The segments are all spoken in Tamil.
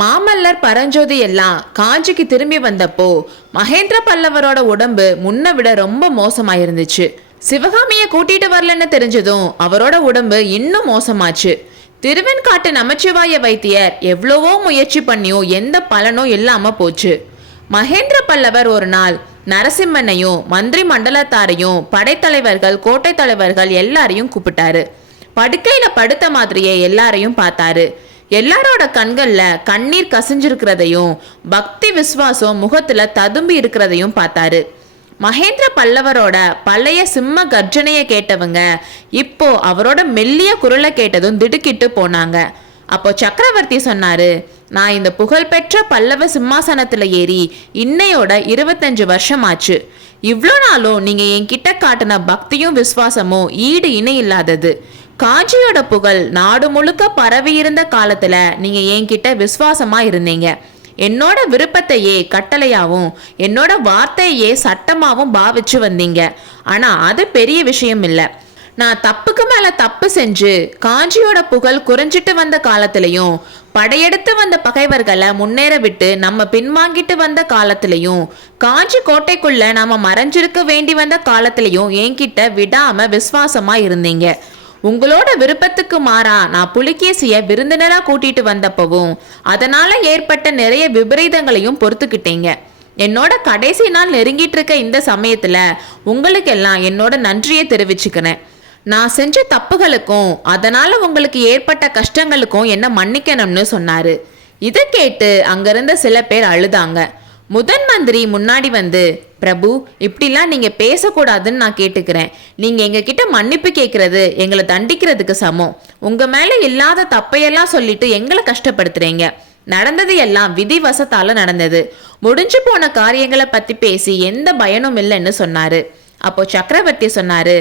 மாமல்லர் பரஞ்சோதி எல்லாம் காஞ்சிக்கு திரும்பி வந்தப்போ மகேந்திர பல்லவரோட உடம்பு முன்ன விட ரொம்ப மோசமாயிருந்துச்சு. சிவகாமியை கூட்டிட்டு வரலன்னு தெரிஞ்சதும் அவரோட உடம்பு இன்னும் மோசமாச்சு. திருவெண்காட்டு நமச்சிவாய வைத்தியர் எவ்வளவோ முயற்சி பண்ணியோ எந்த பலனும் இல்லாம போச்சு. மகேந்திர பல்லவர் ஒரு நாள் நரசிம்மனையும் மந்திரி மண்டலத்தாரையும் படைத்தலைவர்கள் கோட்டை தலைவர்கள் எல்லாரையும் கூப்பிட்டாரு. படுக்கையில படுத்த மாதிரியே எல்லாரையும் பார்த்தாரு. எல்லாரோட கண்கள்ல கண்ணீர் கசிஞ்சிருக்கிறதையும் பக்தி விசுவாசம் முகத்துல ததும்பி இருக்கிறதையும் பார்த்தாரு. மகேந்திர பல்லவரோட பழைய சிம்ம கர்ஜனையை கேட்டவங்க இப்போ அவரோட மெல்லிய குரலை கேட்டதும் திடுக்கிட்டு போனாங்க. அப்போ சக்கரவர்த்தி சொன்னாரு நான் இந்த புகழ்பெற்ற பல்லவ சிம்மாசனத்துல ஏறி இன்னையோட இருபத்தஞ்சு வருஷம் ஆச்சு இவ்வளோ நாளும் நீங்க என்கிட்ட காட்டின பக்தியும் விசுவாசமும் ஈடு இணை இல்லாதது. காஞ்சியோட புகழ் நாடு முழுக்க பரவி இருந்த காலத்துல நீங்க என்கிட்ட விசுவாசமா இருந்தீங்க. என்னோட விருப்பத்தையே கட்டளையாவும் என்னோட வார்த்தையே சட்டமாவும் பாவிச்சு வந்தீங்க. ஆனா அது பெரிய விஷயம் இல்லை. நான் தப்புக்கு மேல தப்பு செஞ்சு காஞ்சியோட புகழ் குறைஞ்சிட்டு வந்த காலத்திலையும் படையெடுத்து வந்த பகைவர்களை முன்னேற விட்டு நம்ம பின்வாங்கிட்டு வந்த காலத்திலையும் காஞ்சி கோட்டைக்குள்ள நாம மறைஞ்சிருக்க வேண்டி வந்த காலத்திலையும் என்கிட்ட விடாம விசுவாசமா இருந்தீங்க. உங்களோட விருப்பத்துக்கு மாறா நான் புலிகேசிய விருந்தினரா கூட்டிட்டு வந்தப்பவும் அதனால ஏற்பட்ட நிறைய விபரீதங்களையும் பொறுத்துக்கிட்டீங்க. என்னோட கடைசி நாள் நெருங்கிட்டு இருக்க இந்த சமயத்துல உங்களுக்கெல்லாம் என்னோட நன்றியை தெரிவிச்சுக்கிறேன். நான் செஞ்ச தப்புகளுக்கும் அதனால உங்களுக்கு ஏற்பட்ட கஷ்டங்களுக்கும் என்ன மன்னிக்கணும்னு சொன்னாரு. இதை கேட்டு அங்கிருந்த சில பேர் அழுதாங்க. முதன் மந்திரி முன்னாடி வந்து பிரபு இப்படிலாம் நீங்க பேசக்கூடாதுன்னு நான் கேட்டுக்கிறேன். நீங்க எங்ககிட்ட மன்னிப்பு கேட்கறது எங்களை தண்டிக்கிறதுக்கு சமம். உங்க மேல இல்லாத தப்பையெல்லாம் சொல்லிட்டு எங்களை கஷ்டப்படுத்துறீங்க. நடந்தது எல்லாம் விதி வசத்தால நடந்தது. முடிஞ்சு போன காரியங்களை பத்தி பேசி எந்த பயனும் இல்லைன்னு சொன்னாரு. அப்போ சக்கரவர்த்தி சொன்னாரு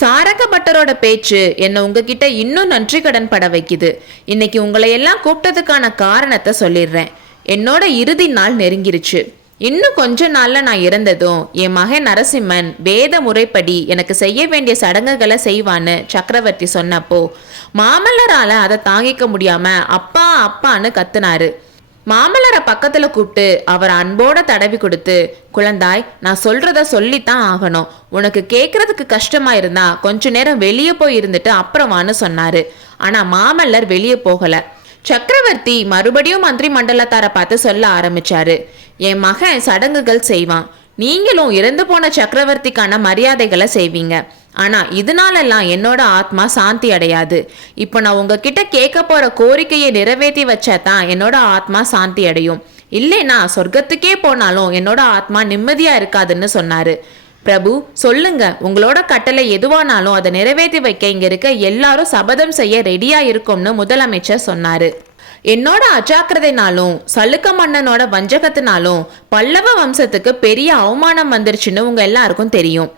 சாரக பட்டரோட பேச்சு என்னை உங்ககிட்ட இன்னும் நன்றி கடன் பட வைக்குது. இன்னைக்கு உங்களை எல்லாம் கூப்பிட்டதுக்கான காரணத்தை சொல்லிடுறேன். என்னோட இறுதி நாள் நெருங்கிருச்சு. இன்னும் கொஞ்ச நாள்ல நான் இறந்ததும் என் மகன் நரசிம்மன் வேத முறைப்படி எனக்கு செய்ய வேண்டிய சடங்குகளை செய்வான்னு சக்கரவர்த்தி சொன்னப்போ மாமல்லரால அதை தாங்கிக்க முடியாம அப்பா அப்பான்னு கத்துனாரு. மாமல்லரை பக்கத்துல கூப்பிட்டு அவர் அன்போட தடவி கொடுத்து குழந்தாய் நான் சொல்றத சொல்லித்தான் ஆகணும். உனக்கு கேட்கறதுக்கு கஷ்டமா இருந்தா கொஞ்ச நேரம் வெளியே போய் இருந்துட்டு அப்புறமான்னு சொன்னாரு. ஆனா மாமல்லர் வெளியே போகல. சக்கரவர்த்தி மறுபடியும் மந்திரி மண்டலத்தாரை பார்த்து சொல்ல ஆரம்பிச்சாரு. என் மகன் சடங்குகள் செய்வான். நீங்களும் இறந்து போன சக்கரவர்த்திக்கான மரியாதைகளை செய்வீங்க. ஆனா இதனாலெல்லாம் என்னோட ஆத்மா சாந்தி அடையாது. இப்போ நான் உங்ககிட்ட கேட்க போற கோரிக்கையை நிறைவேற்றி வச்சா தான் என்னோட ஆத்மா சாந்தி அடையும். இல்லைனா சொர்க்கத்துக்கே போனாலும் என்னோட ஆத்மா நிம்மதியா இருக்காதுன்னு சொன்னாரு. பிரபு சொல்லுங்க. உங்களோட கட்டளை எதுவானாலும் அதை நிறைவேற்றி வைக்க இங்க இருக்க எல்லாரும் சபதம் செய்ய ரெடியா இருக்கும்னு முதலமைச்சர் சொன்னாரு. என்னோட அஜாக்கிரதைனாலும் சலுக்க மன்னனோட வஞ்சகத்தினாலும் பல்லவ வம்சத்துக்கு பெரிய அவமானம் வந்துருச்சுன்னு உங்க எல்லாருக்கும் தெரியும்.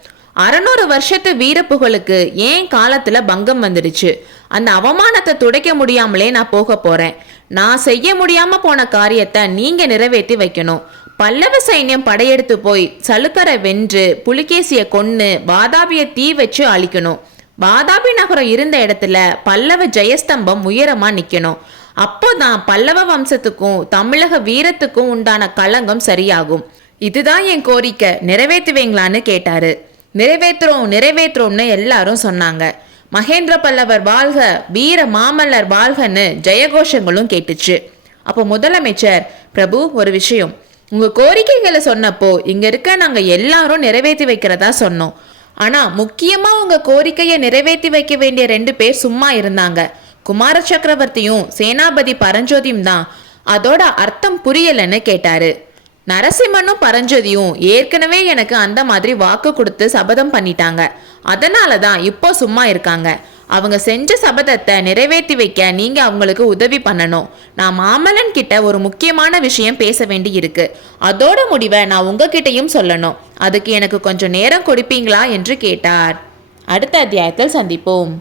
அறநூறு வருஷத்து வீர புகழுக்கு ஏன் காலத்துல பங்கம் வந்துடுச்சு? அந்த அவமானத்தை துடைக்க முடியாமலே நான் போக போறேன். நான் செய்ய முடியாம போன காரியத்தை நீங்க நிறைவேற்றி வைக்கணும். பல்லவ சைன்யம் படையெடுத்து போய் சலுக்கரை வென்று புலிகேசிய கொன்னு வாதாபிய தீ வச்சு அழிக்கணும். வாதாபி நகரம் இருந்த இடத்துல பல்லவ ஜெயஸ்தம்பம் உயரமா நிக்கணும். அப்போதான் பல்லவ வம்சத்துக்கும் தமிழக வீரத்துக்கும் உண்டான களங்கம் சரியாகும். இதுதான் என் கோரிக்கை. நிறைவேற்றுவீங்களான்னு கேட்டாரு. நிறைவேற்றுறோம் நிறைவேற்றுறோம்னு எல்லாரும் சொன்னாங்க. மகேந்திர பல்லவர் வாழ்க வீர மாமல்லர் வாழ்கன்னு ஜெயகோஷங்களும் கேட்டுச்சு. அப்போ முதலமைச்சர் பிரபு ஒரு விஷயம். உங்கள் கோரிக்கைகளை சொன்னப்போ இங்கே இருக்க நாங்கள் எல்லாரும் நிறைவேற்றி வைக்கிறதா சொன்னோம். ஆனால் முக்கியமாக உங்கள் கோரிக்கையை நிறைவேற்றி வைக்க வேண்டிய ரெண்டு பேர் சும்மா இருந்தாங்க. குமார சக்கரவர்த்தியும் சேனாபதி பரஞ்சோதியும் தான். அதோட அர்த்தம் புரியலன்னு கேட்டாரு. நரசிம்மனும் பரஞ்சோதியும் ஏற்கனவே எனக்கு அந்த மாதிரி வாக்கு கொடுத்து சபதம் பண்ணிட்டாங்க. அதனால தான் இப்போ சும்மா இருக்காங்க. அவங்க செஞ்ச சபதத்தை நிறைவேற்றி வைக்க நீங்க அவங்களுக்கு உதவி பண்ணணும். நான் மாமல்லன் கிட்ட ஒரு முக்கியமான விஷயம் பேச வேண்டி இருக்கு. அதோட முடிவை நான் உங்ககிட்டயும் சொல்லணும். அதுக்கு எனக்கு கொஞ்சம் நேரம் கொடுப்பீங்களா என்று கேட்டார். அடுத்த அத்தியாயத்தில் சந்திப்போம்.